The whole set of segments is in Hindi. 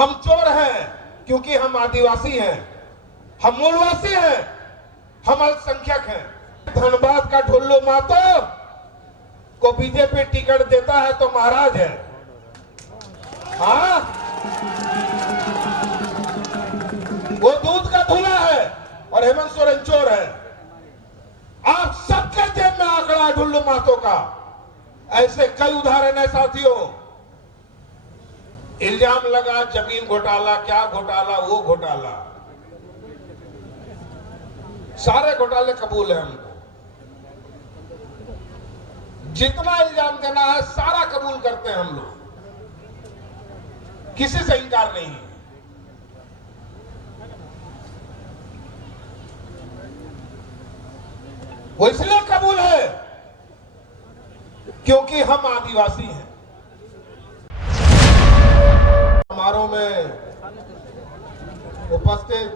हम चोर हैं क्योंकि हम आदिवासी हैं, हम मूलवासी हैं, हम अल्पसंख्यक हैं। धनबाद का ढुल्लू महतो को बीजेपी टिकट देता है तो महाराज है। हाँ, वो दूध का धुला है और हेमंत सोरेन चोर है। आप सबके जेब में आंकड़ा ढुल्लू महतो का। ऐसे कई उदाहरण है साथियों। इल्जाम लगा जमीन घोटाला, क्या घोटाला, वो घोटाला, सारे घोटाले कबूल है हमको। जितना इल्जाम देना है सारा कबूल करते हैं हम लोग, किसी से इंकार नहीं है। वो इसलिए कबूल है क्योंकि हम आदिवासी हैं। समारोह में उपस्थित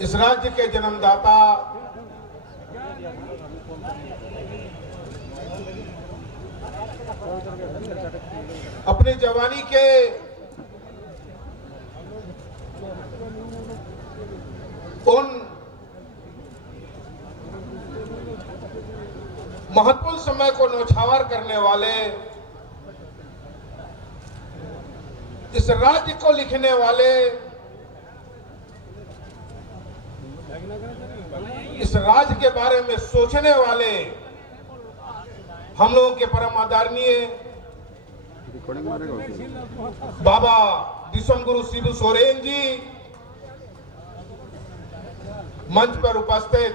इस राज्य के जन्मदाता अपनी जवानी के उन महत्वपूर्ण समय को न्यौछावर करने वाले, इस राज्य को लिखने वाले, इस राज्य के बारे में सोचने वाले हम लोगों के परम आदरणीय बाबा दिसम गुरु शिबू सोरेन जी मंच पर उपस्थित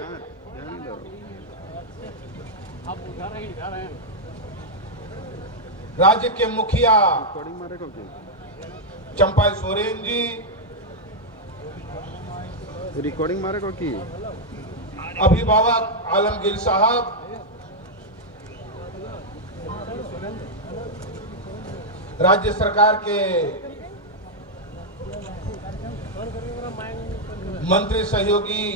राज्य के मुखिया चंपाई सोरेन जी, रिकॉर्डिंग मारे को की अभिभावक आलमगीर साहब, राज्य सरकार के मंत्री सहयोगी,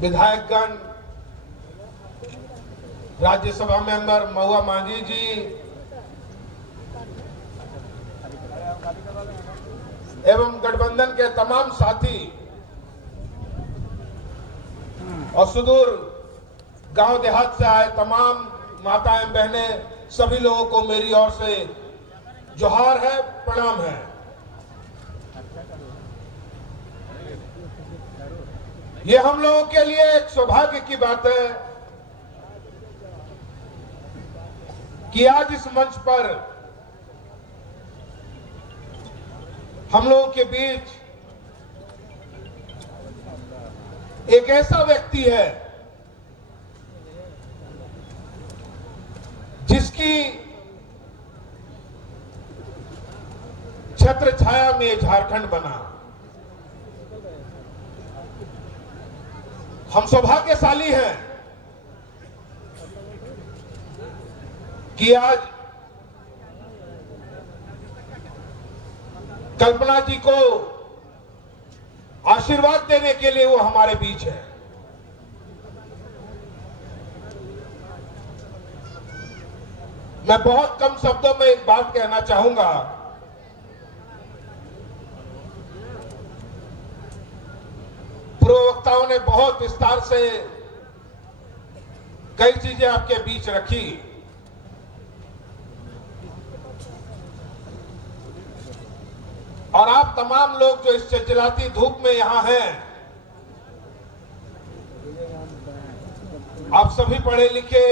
विधायकगण, राज्यसभा मेंबर महुआ मांझी जी एवं गठबंधन के तमाम साथी और सुदूर गांव देहात से आए तमाम माताएं बहनें, सभी लोगों को मेरी ओर से जोहार है, प्रणाम है। ये हम लोगों के लिए एक सौभाग्य की बात है कि आज इस मंच पर हम लोगों के बीच एक ऐसा व्यक्ति है जिसकी छत्र छाया में झारखंड बना। हम सौभाग्यशाली हैं कि आज कल्पना जी को आशीर्वाद देने के लिए वो हमारे बीच है। मैं बहुत कम शब्दों में एक बात कहना चाहूंगा। पूर्व वक्ताओं ने बहुत विस्तार से कई चीजें आपके बीच रखी। और आप तमाम लोग जो इस चिलचिलाती धूप में यहां हैं, आप सभी पढ़े लिखे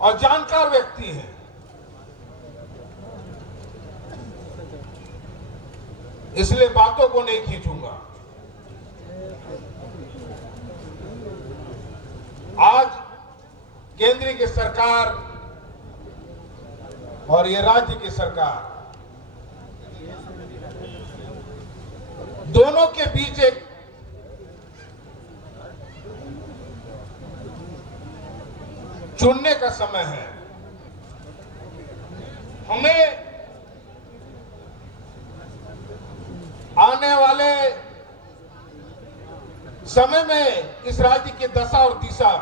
और जानकार व्यक्ति हैं। इसलिए बातों को नहीं खींचूंगा। आज केंद्र की सरकार और ये राज्य की सरकार दोनों के बीच एक चुनने का समय है। हमें आने वाले समय में इस राज्य की दशा और दिशा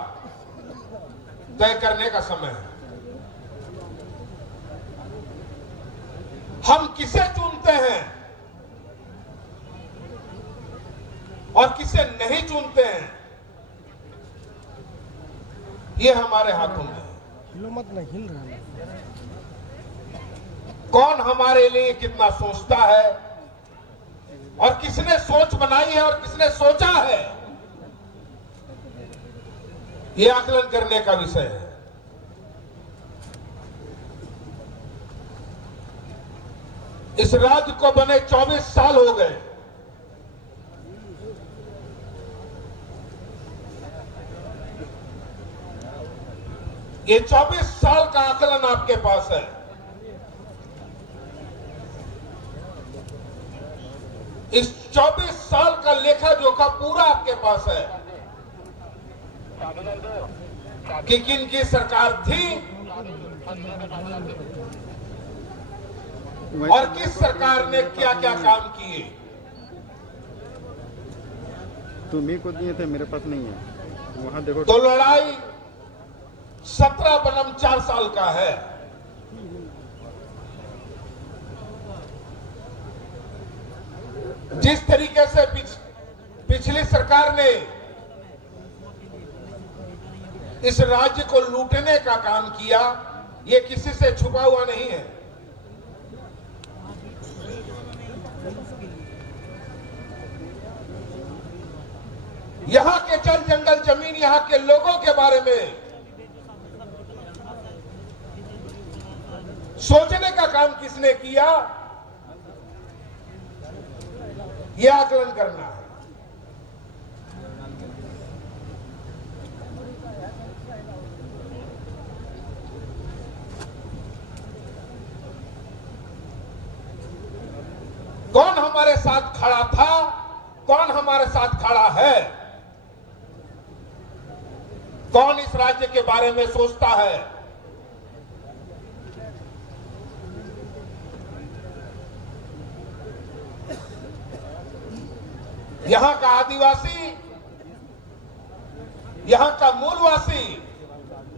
तय करने का समय है। हम किसे चुनते हैं और किसे नहीं चुनते हैं, ये हमारे हाथों में है। कौन हमारे लिए कितना सोचता है और किसने सोच बनाई है और किसने सोचा है, ये आकलन करने का विषय है। इस राज्य को बने 24 साल हो गए। ये 24 साल का आकलन आपके पास है। इस 24 साल का लेखा जोखा पूरा आपके पास है कि किन की सरकार थी और किस सरकार ने क्या क्या काम किए। तुम्ही को दिए थे, मेरे पास नहीं है। वहां देखो तो लड़ाई 17 बनम 4 साल का है। जिस तरीके से पिछली सरकार ने इस राज्य को लूटने का काम किया, ये किसी से छुपा हुआ नहीं है। यहां के जल जंगल जमीन, यहां के लोगों के बारे में सोचने का काम किसने किया, यह आकलन करना है। कौन हमारे साथ खड़ा था, कौन हमारे साथ खड़ा है, कौन इस राज्य के बारे में सोचता है। यहां का आदिवासी, यहां का मूलवासी,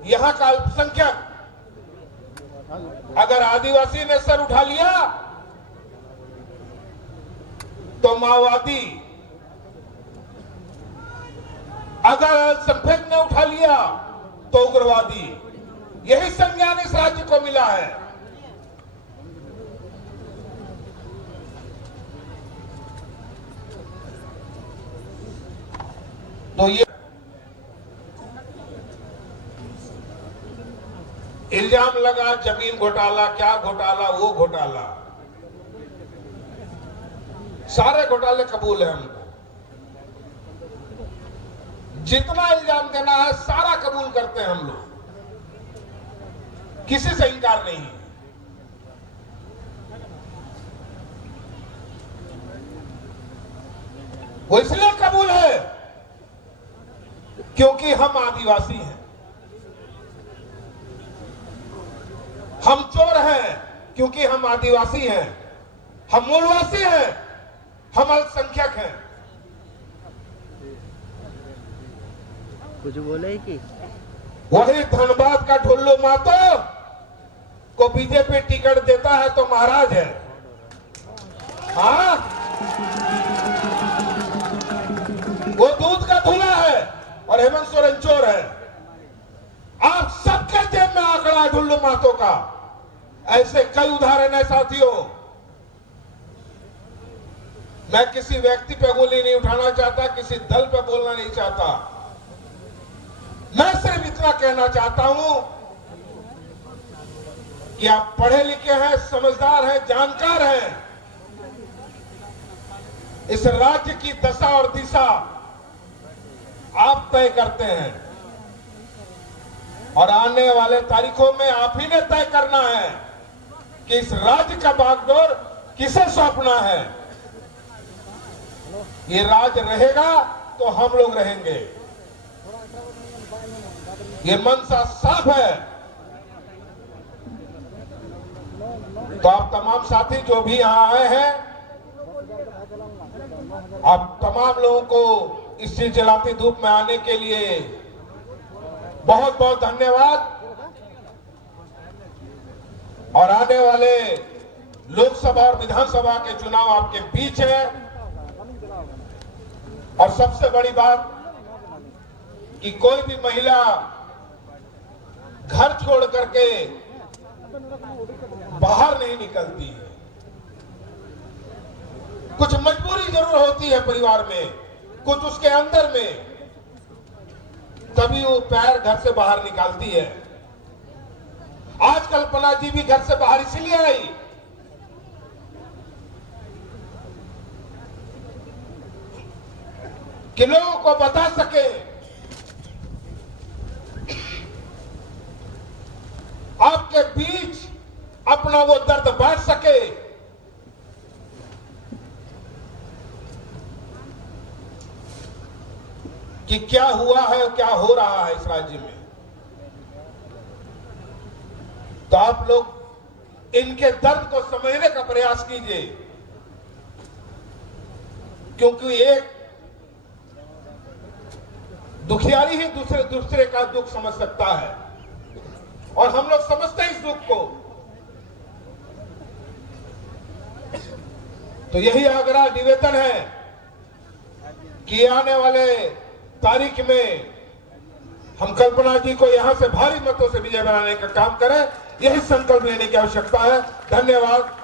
यहां का अल्पसंख्यक, अगर आदिवासी ने सर उठा लिया तो माओवादी, अगर अल्पसंख्यक ने उठा लिया तो उग्रवादी। यही संज्ञान इस राज्य को मिला है। तो ये इल्जाम लगा जमीन घोटाला, क्या घोटाला, वो घोटाला, सारे घोटाले कबूल है हमको। जितना इल्जाम देना है सारा कबूल करते हैं हम लोग, किसी से इंकार नहीं है। वो इसलिए कबूल है क्योंकि हम आदिवासी हैं, हम चोर हैं क्योंकि हम आदिवासी हैं, हम मूलवासी हैं, हम अल्पसंख्यक हैं। कुछ बोले कि वही धनबाद का ढुल्लू मातो को बीजेपी टिकट देता है तो महाराज है। हाँ, वो दूध का धुला है और हेमंत सोरेन चोर है। आप सबके जेब में आंकड़ा है ढुल्लू मातो का। ऐसे कई उदाहरण है साथियों। मैं किसी व्यक्ति पे गोली नहीं उठाना चाहता, किसी दल पे बोलना नहीं चाहता। मैं सिर्फ इतना कहना चाहता हूं कि आप पढ़े लिखे हैं, समझदार हैं, जानकार हैं। इस राज्य की दशा और दिशा आप तय करते हैं और आने वाले तारीखों में आप ही ने तय करना है कि इस राज्य का बागडोर किसे सौंपना है। ये राज रहेगा तो हम लोग रहेंगे, ये मंशा साफ है। तो आप तमाम साथी जो भी यहां आए हैं, आप तमाम लोगों को इस चिलचिलाती धूप में आने के लिए बहुत बहुत धन्यवाद। और आने वाले लोकसभा और विधानसभा के चुनाव आपके बीच है। और सबसे बड़ी बात कि कोई भी महिला घर छोड़ करके बाहर नहीं निकलती है। कुछ मजबूरी जरूर होती है परिवार में, कुछ उसके अंदर में, तभी वो पैर घर से बाहर निकालती है। आज कल्पना जी भी घर से बाहर इसीलिए आई कि लोगों को बता सके, आपके बीच अपना वो दर्द बांट सके। कि क्या हुआ है और क्या हो रहा है इस राज्य में। तो आप लोग इनके दर्द को समझने का प्रयास कीजिए, क्योंकि एक दुखियारी ही दूसरे का दुख समझ सकता है, और हम लोग समझते हैं इस दुख को। तो यही आग्रह निवेदन है कि आने वाले तारीख में हम कल्पना जी को यहां से भारी मतों से विजय बनाने का काम करें। यही संकल्प लेने की आवश्यकता है। धन्यवाद।